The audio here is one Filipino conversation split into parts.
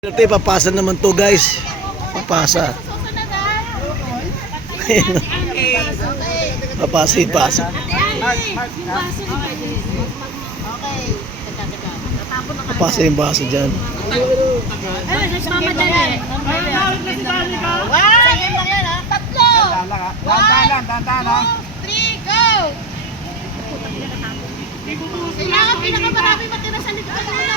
Ito papasa naman to guys. Papasa. Papasa yung baso. Papasa yung baso dyan. Tatlo! 1, 2, 3, go! Kailangan pinakamarami matira sa likod ng ulo.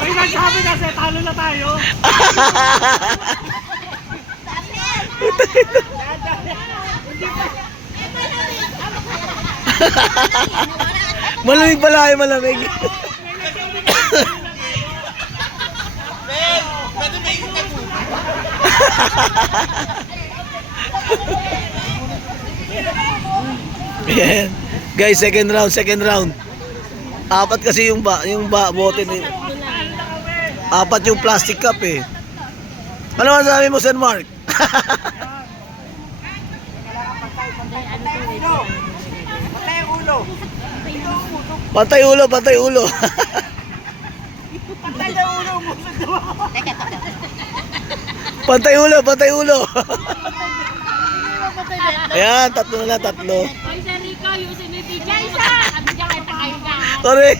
Ay, nagsabi kasi, talo na tayo. Malamig pala ay malamig. Ayan. Guys, second round. Apat kasi yung bote ni. Apat yung plastic cup eh. Ano masasabi mo, Sir Mark? Pantay ulo. Patay na ulo mo. Pantay ulo. Ayan, tatlo na. Hoy, Sir Rico, yung sinipidya isa! Sabi niya kayo kayo ka. Sorry.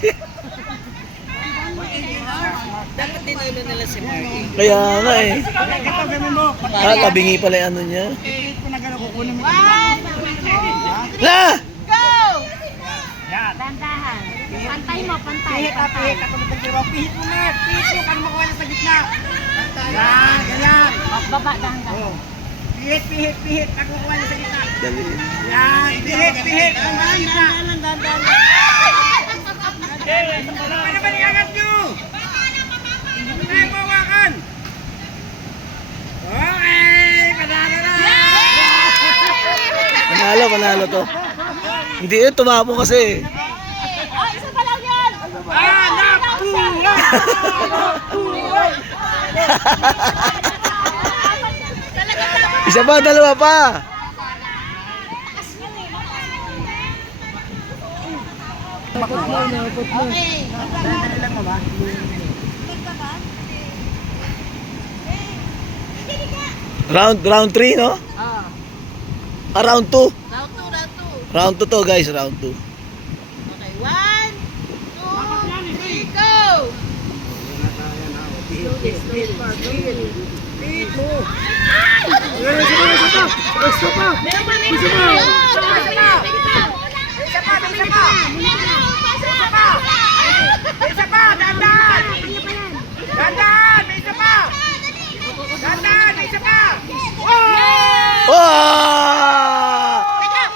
Dapat din ulo nila si Marky. Kaya nga eh. Katabi mo. Tabingi pala yung ano niya. Ipit ko na gano'n, kukunin mo. 1, 2, 3, La! go! Yan. Dandahan. Pantay mo, pantay. Pihit na, pihit. Katulad ng diba? Pihit mo na. Pihit mo. Kano makuha na sa gitna. Yan, ganyan. Baba, dahan-dahan. Pihit. Ako makuha na sa gitna. Dali. Yan, pihit. Ang mga gitna. Ano ba niyagat nyo? Hindi tayo mawakan. Okay, panalo na. Panalo to. Hindi eh, tumapo kasi. Oh, isa pa lang yan! Isa pa, dalawa pa. Okay. Round 3, no? Round 2. Round 2. Round 2 to guys, round 2. Okay, 1, 2, 3, go! Pihit mo. Isa pa, dandan! Dandan, may isa pa! Dandan, may isa pa! Oh!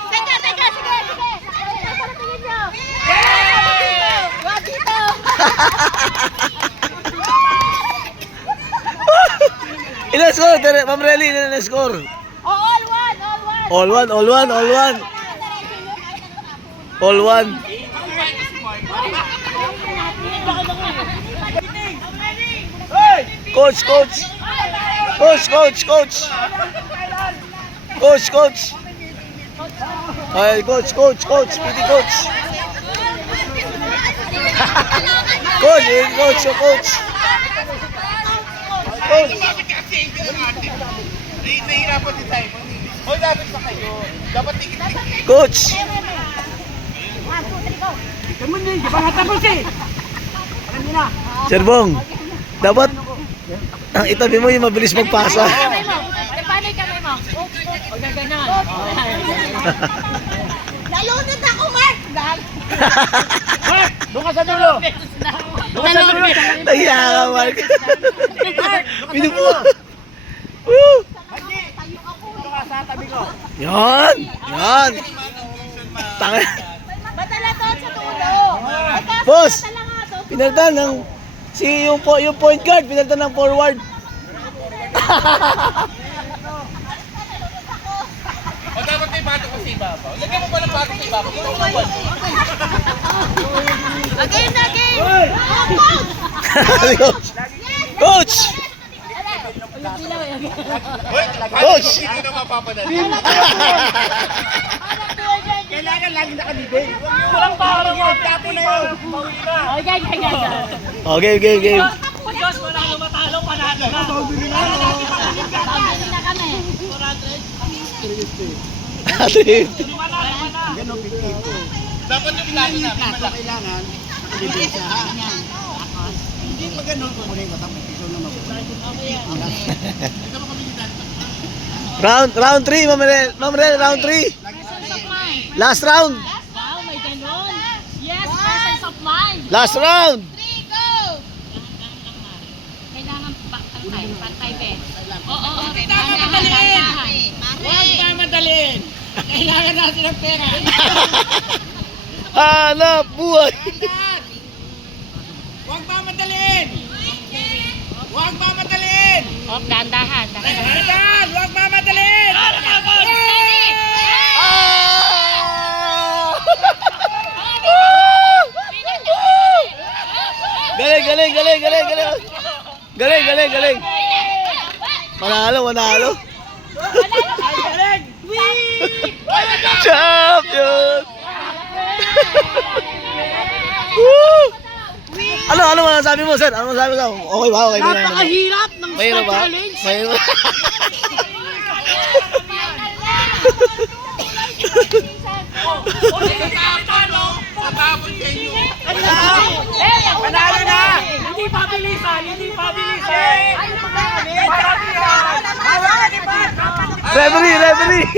Teka, sige. Nasa tingin niyo. Wag dito. Ilan score? Ma'am Relly, ilan score? All one. All one. Coach. Ay, coach. PT coach. Coach. Nahihirapan din tayo. Hoy, dapat sa kayo. Dapat tikit-tikit. Coach. 1, 2, 3, go. Ikaw mo din, di ba natapos eh? Alam niyo na. Sir Bong, dapat ang itabi mo yung mabilis magpasa. Kamay mo. Paano yung kamay mo? Huwag na ganon. Nalunod ako, Mark! Doon ka sa dulo. Nahiya ka, Mark. Pinupo. Doon ka sa tabi ko. Yan. Tanga. Madala to sa tulo. Boss, pinalitan ng yung point guard, pinalitan ng forward. O dapat may bato ko sa ibabaw. Lagyan mo ba ng bato sa ibabaw? Ikaw na ba? Again, again! Coach! Coach! Coach! Hindi na mapapadali. Kailangan lagi nakabibig. Walang parang yun. Tapo na yun. Oh, game, game, game. Diyos, panalo matalo, panalo na. na kami. Athlete. Ganun, 50. Dapat yung lagi na. Kaso kailangan, depensa ha. Hindi pa ganun, kukunin ko, tapos piso na mabuhay. Round 3, Mamrel, round 3. Last round. Wow, may ganon. Yes, presence of mind. Last round. 3, go! Kailangan pantay, be. Oo, Kailangan madaliin. Huwag pa madaliin. Kailangan natin ng pera. Hanap buhay. Huwag pa madaliin. Huwag pa madaliin. Oh, dahan-dahan. Dahan, huwag pa madaliin. Galing, galing, galing, galing, galing. Galing, galing, galing. Manalo, manalo. Champion! Woo! Ano masasabi mo, sir? Ano masasabi mo? Okay ba? Okay ba? Napakahirap ng Mahirap ba? challenge. Mahirap. Panalo na! Hindi pabilisan! Hindi pabilisan! Referee, referee.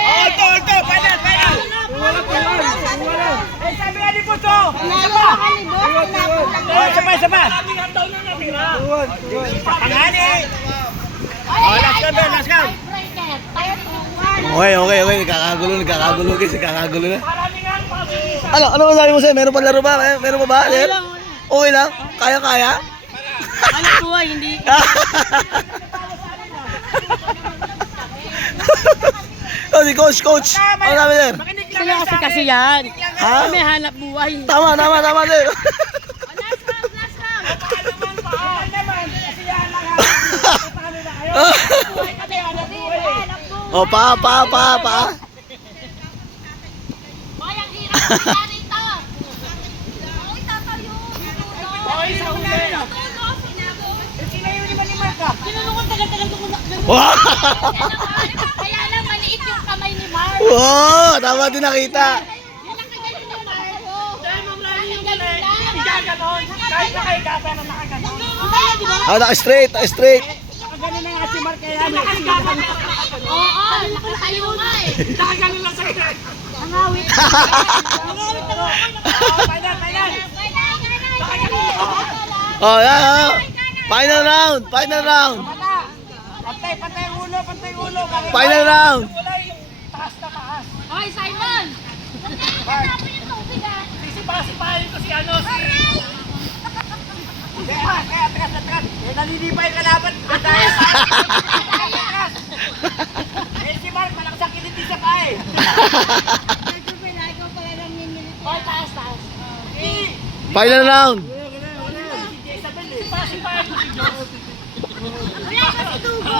Ito, ito! Panal, panal! Eh, sabi nga ni Puso! Sabay, sabay! Pangani! Last round, last round! Okay, okay, okay. Nagkakagulo guys. Nagkakagulo na. Ano masabi mo, sir? Meron pa laro ba? Meron pa ba, sir? Okay lang? Kaya-kaya? Anak buhay, hindi. Oh, si coach. Ano sabi, sir? Seryoso kasi yan. Ha? Kami hanap buhay. Tama, sir. Oh, pa. Boy, ang hirap na rito. Uy, tatayo. Okay, sa huli! Sino yung lima-lima ka? Tinulungan tagal-tagal ko na. Wow! Kaya lang maliit yung kamay ni Mar. Wow! Tama din nakita. Yan ang kagaling ni Mar. Dahil mamlali yung muli, gaganon. Kahit nakaigasa na nakaganon. Naka-straight. Nakaganon na nga si Mark kaya nakaigasa na nakaganon. Oo, nakatayo nga eh. Nakaganon lang sa'yo. Nangawit. Final, final! Oh, yeah. Final round. Pantay ulo, pantay ulo. Final round. Kulay, taas na taas. Hoy, Simon! Hanapin yung tubig ah. Sisipa-sipahin ko si ano, si... Kaya, atras. Eh, nalilipay ka laban. Atras. Eh, si Mark, malakas ang kiliti sa pae. Hoy, taas. Final round. Si Isabel eh. Sisipa-sipahin ko si Diyos. Wala kasi tubo.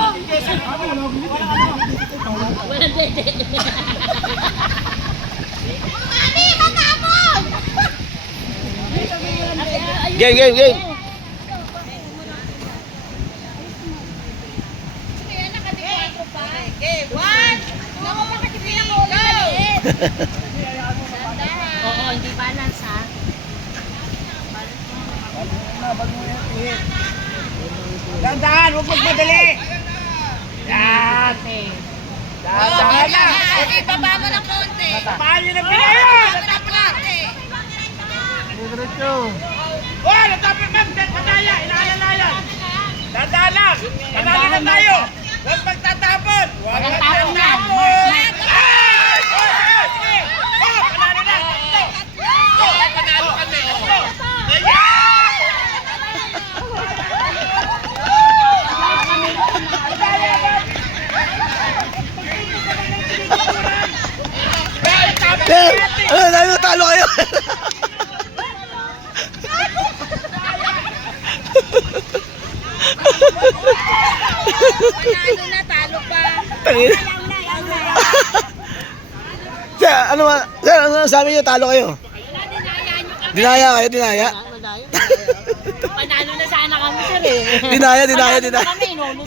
Wala dede. Mami, matapon! Game. Oo, hindi balance ha. Dahan-dahan, huwag magmadali. Yan. Dahan-dahan na. Ibaba mo ng konti. Paano nyo na pinayon? Oh, natapin ma'am. Pataya, ilaya-layan. Dahan-dahan lang. Panalo na tayo. Huwag magtatapon. Huwag magtatapon. Sige. Oh, panalo na. Panalo kami. Sir, ano, talo kayo. Panalo na, talo pa. Tangina. Sir, ano sabi niyo, talo kayo? Dinaya kayo, dinaya. Panalo na sana kami, sir eh. Dinaya. Panalo na kami, inulog.